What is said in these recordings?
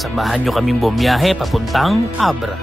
Samahan nyo kaming bumiyahe papuntang Abra.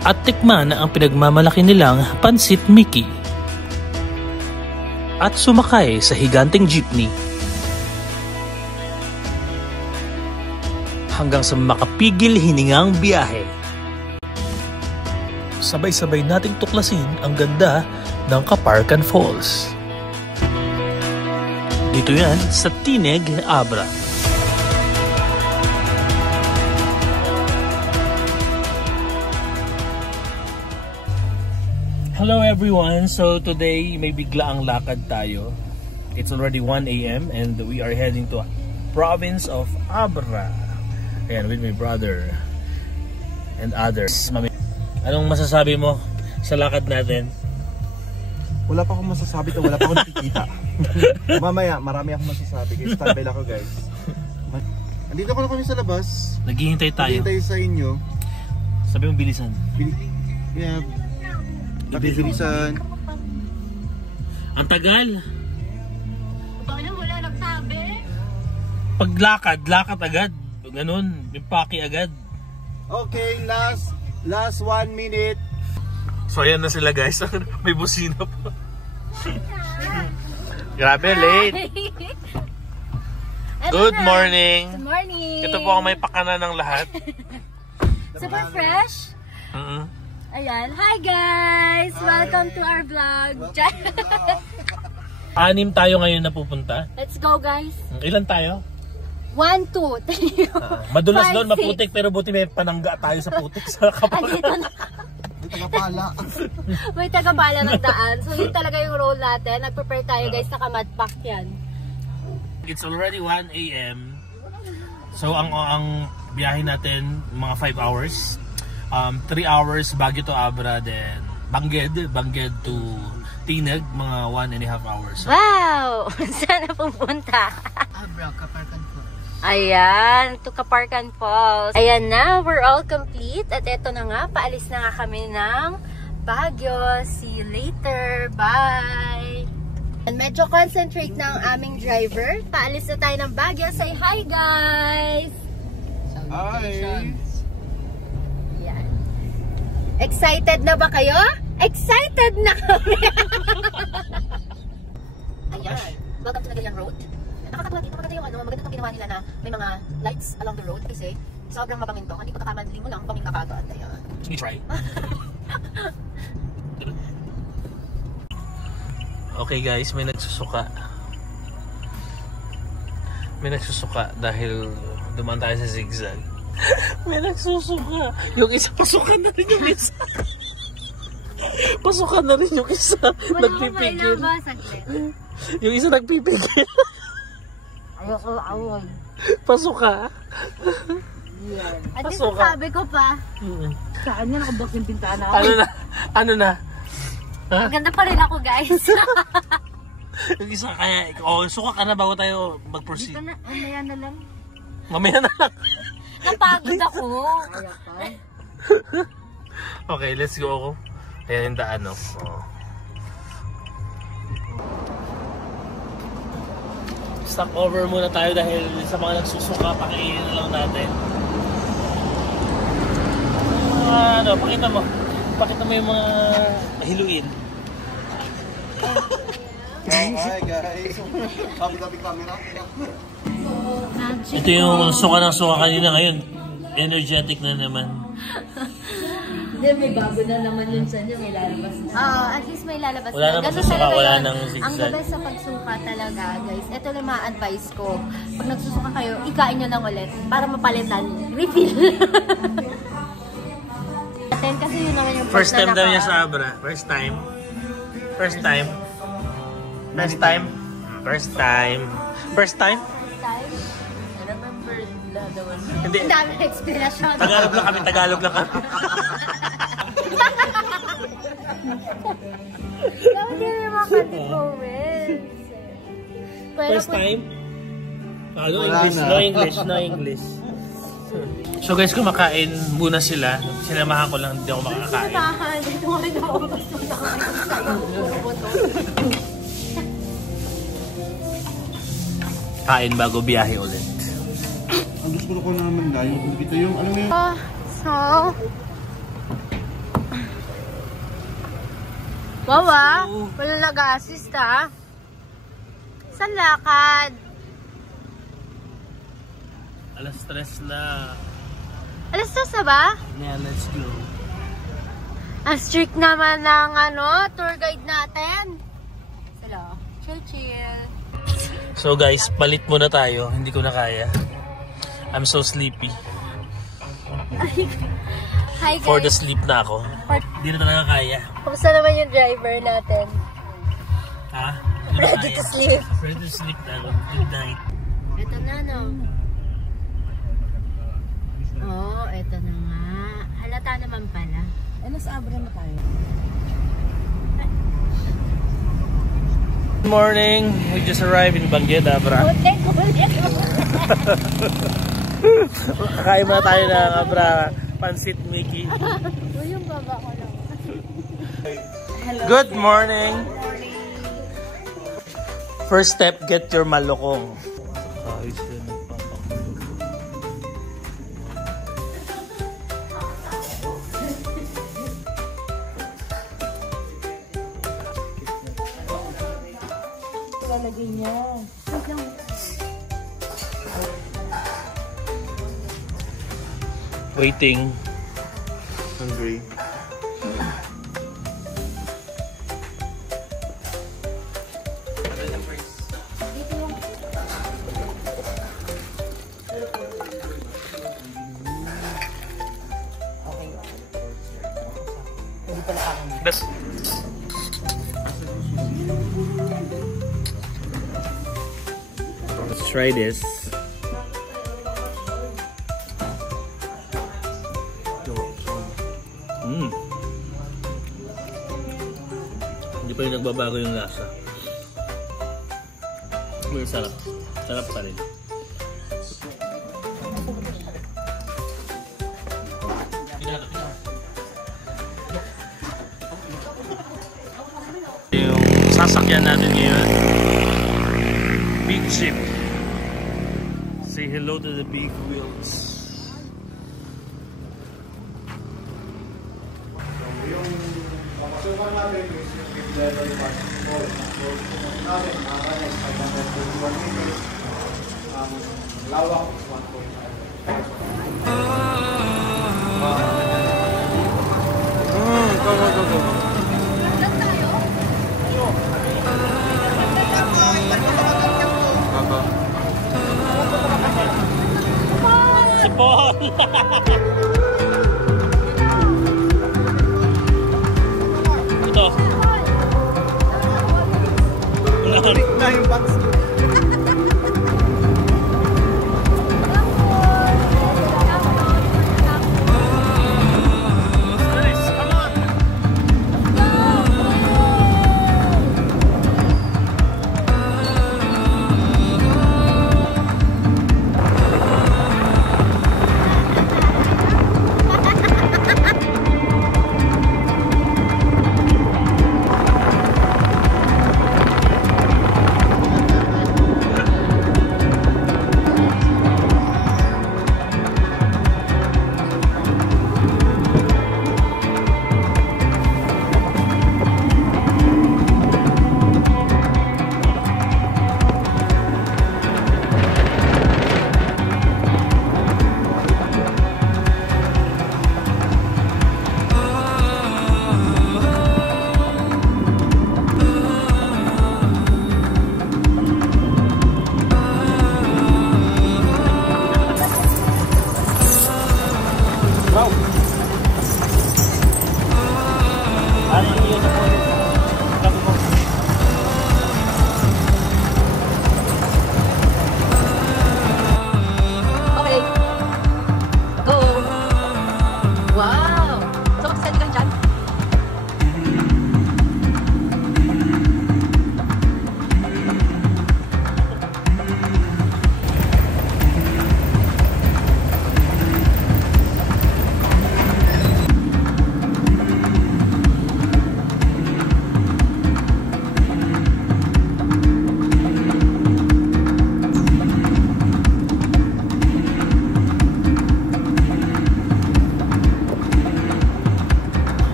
At tikman ang pinagmamalaki nilang Pansit Mickey. At sumakay sa higanting jeepney. Hanggang sa makapigil hiningang biyahe. Sabay-sabay nating tuklasin ang ganda ng Caparcan Falls. Dito yan sa Tineg, Abra. Hello everyone! So today may bigla ang lakad tayo. It's already 1 AM and we are heading to province of Abra. Ayan, with my brother and others. Anong masasabi mo sa lakad natin? Wala pa akong masasabi to, wala pa akong nakikita. Mamaya, marami akong masasabi. Guys, standby lang ako guys. Andito ko na kami sa labas. Naghihintay tayo. Naghihintay sa inyo. Sabi mo bilisan. Yeah. Bilisan. Ang tagal. Paano wala nagsabi? Paglakad, lakad agad. Ganun, may paki agad. Okay, last 1 minute. So ayan na sila guys. May busina pa. Grabe, late. Good morning. Good morning. Ito po ang may pakana ng lahat. Super fresh. Ayan. Hi guys! Welcome to our vlog. 6 tayo ngayon na pupunta. Let's go guys. Ilan tayo? 1, 2, 3. Madulas 5, doon, maputik, pero buti may panangga tayo sa putik sa kapal. May tagapala. May tagapala ng daan. So yun talaga yung role natin. Nag-prepare tayo guys, naka-madpack yan. It's already 1 AM. So ang biyahe natin mga 5 hours. 3 hours Baguio to Abra, then Bangged to Tineg, mga 1.5 hours. Wow! Saan na pupunta? Abra, Caparcan Falls. Ayan, to Caparcan Falls. Ayan na, we're all complete. At eto na nga, paalis na nga kami ng Baguio. See you later. Bye! And medyo concentrate na ang aming driver. Paalis na tayo ng Baguio. Say hi, guys! Hi! Ayan. Excited na ba kayo? Excited na kami! Ayan. Welcome to Nagalang Road. Nakakatuwa dito, maganda yung maganda itong ginawa nila na may mga lights along the road kasi sobrang mabangin to. Hindi ko kakamali mo lang paminta ka agad. Ayan. Should we try? Okay guys, may nagsusuka. May nagsusuka dahil dumaan tayo sa zigzag. May nagsusuka. Yung isa, pasukan na rin yung isa. Pasukan na rin yung isa. Nagpipigil. Yung isa nagpipigil. Ayoko awal. Pasuka. At least sabi ko pa. Saan nga nakablock yung pintana? Ano na? Maganda pa rin ako guys. Yung isa kaya, suka ka na bago tayo mag-proceed. Mamaya na lang. Mamaya na lang. Napagod ako. Okay, let's go. Ayan yung daan, no? Stop over muna tayo dahil sa mga nagsusuka, pakainin na lang natin. Pakita mo yung mga hiluin. Hi guys! Kabi-kabi camera. Ito yung suka ng suka kanina, ngayon energetic na naman. Hindi, may bago na naman yun sa inyo, may lalabas na. Oo, at least may lalabas Wala na. nang Ganun susuka, talaga wala yun. nang zigzag. Ang the best sa pagsuka talaga, guys. Ito lang ma-advise ko. Pag nagsusuka kayo, ikain nyo lang ulit para mapalitan. Refill. Aten kasi yun naman yung First time daw niya sa Abra. First time. First time. First time. First time. First time? time. I remember lahat naman. Hindi. Ang dami na explanation. Tagalog lang kami. Tagalog lang kami. Dapat yun yung mga country comments. First time? No Wala English, na. no English, no English. So guys, kumakain muna sila. Sinamahan ko lang, hindi ako makakain. Tahan, dito mo rin ako. Gusto na Kain bago biyahe ulit. Ang gusto ko naman layo. Ito yung, alam mo yun? So, Wawa, wala nag-assist ha. Saan lakad? Alas 3 na. Alas 3 na ba? Yeah, let's go. Ang strict naman ng tour guide natin. Sila, chill. So guys, palit muna tayo. Hindi ko na kaya. I'm so sleepy. Hi guys. For the sleep na ako. Hindi na talaga kaya. Kumusta naman yung driver natin? Ha? Hindi na Ready kaya. to sleep. Ready to sleep na ako. Good night. Ito na, no? Oo, ito na nga. Halata naman pala. Nasa Abra na tayo. Good morning. We just arrived in Benguet, Abra. Kakain muna tayo ng Abra Pansit Mickey. Yung baba ko lang. Good morning. First step, get your malukong. Lalagay niya. Waiting. Hungry. Best. Let's try this. Hindi pa rin nagbabago yung lasa. Pero sarap. Sarap pa rin. Yung sasakyan natin ngayon, big ship. Say hello to the big wheels. Yung pamasukan natin is yung mid-level basketball. So, pumunta natin, makakanya is 521 meters. Ang lawak is 1.5. Go. Si Paul! Ito. Balik na yung box ko.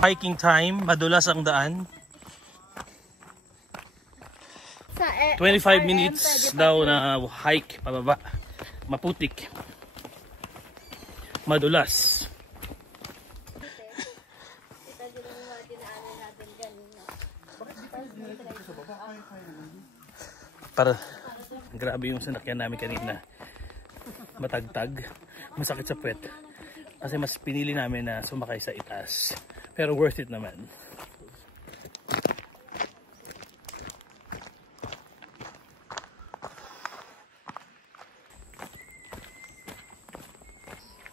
Hiking time, madulas ang daan. 25 minutes daw na hike pababa. Maputik. Madulas. Para grabe yung sinakyan namin kanina. Matagtag, masakit sa puwet. Kasi mas pinili namin na sumakay sa itaas. Pero worth it naman.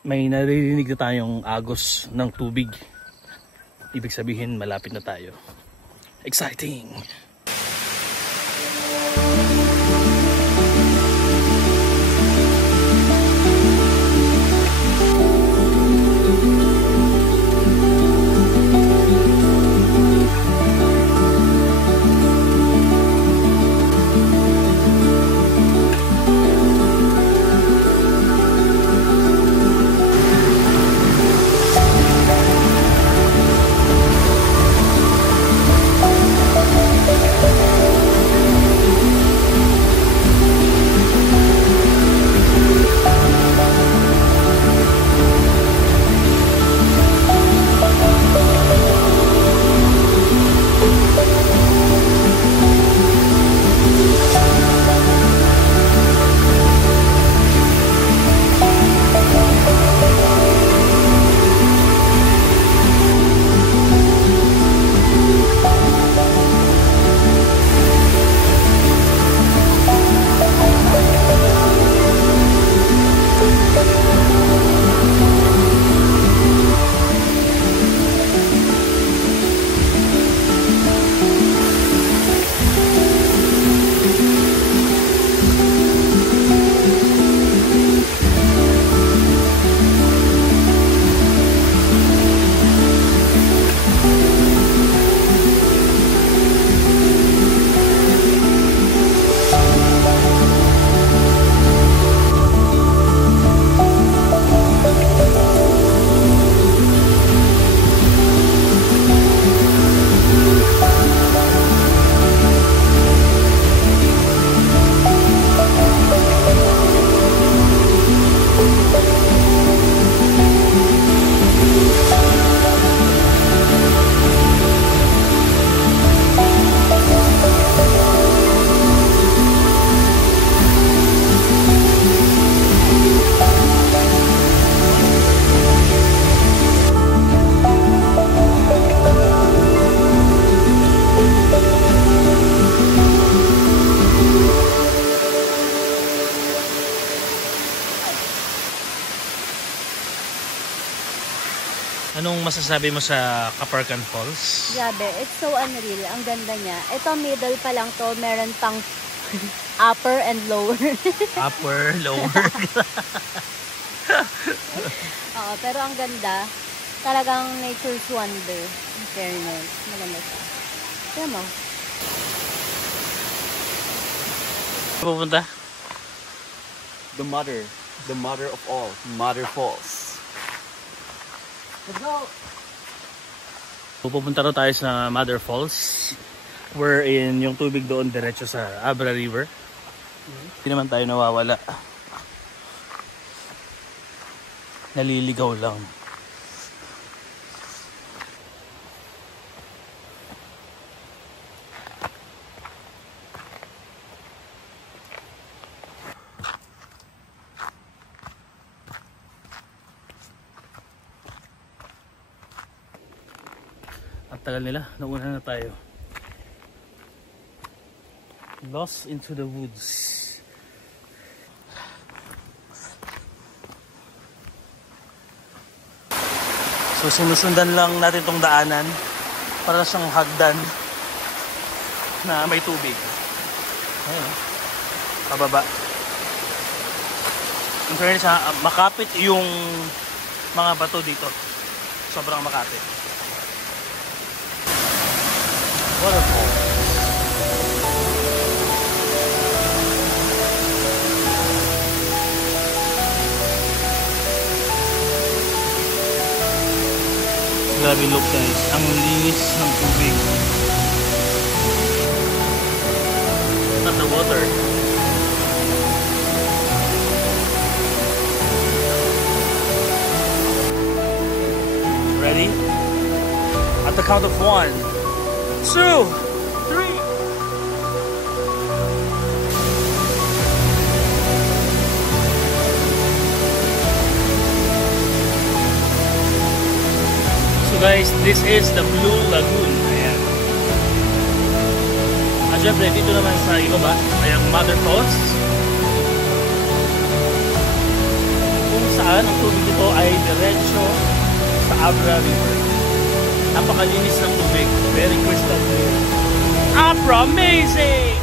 May naririnig na tayong agos ng tubig. Ibig sabihin malapit na tayo. Exciting! Anong masasabi mo sa Kaparkan Falls? Grabe, it's so unreal. Ang ganda niya. Ito middle pa lang to, meron pang upper and lower. Upper, lower. Oo, pero ang ganda. Talagang nature's wonder. In fairness. Maganda siya. Kaya mo. Pupunta? The mother of all, Mother Falls. Let's go! Pupunta rin tayo sa Mother Falls, wherein yung tubig doon diretso sa Abra River. Hindi naman tayo nawawala. Naliligaw lang. Ang tagal nila, nauna na tayo. Lost into the woods. So sinusundan lang natin tong daanan para siyang hagdan na may tubig. Ayun, pababa. In fairness, makapit yung mga bato dito. Sobrang makapit. Waterfall. Grabe look guys, ang linis ng tubig. Not the water. Ready? At the count of 1, 2, 3. So guys, this is the Blue Lagoon. Ayan. At syempre, dito naman sa ibaba ay ang Mother Falls, kung saan ang tubig dito ay diretso sa Abra River. Napakalinis ng tubig. Very crystal clear. Abra, amazing!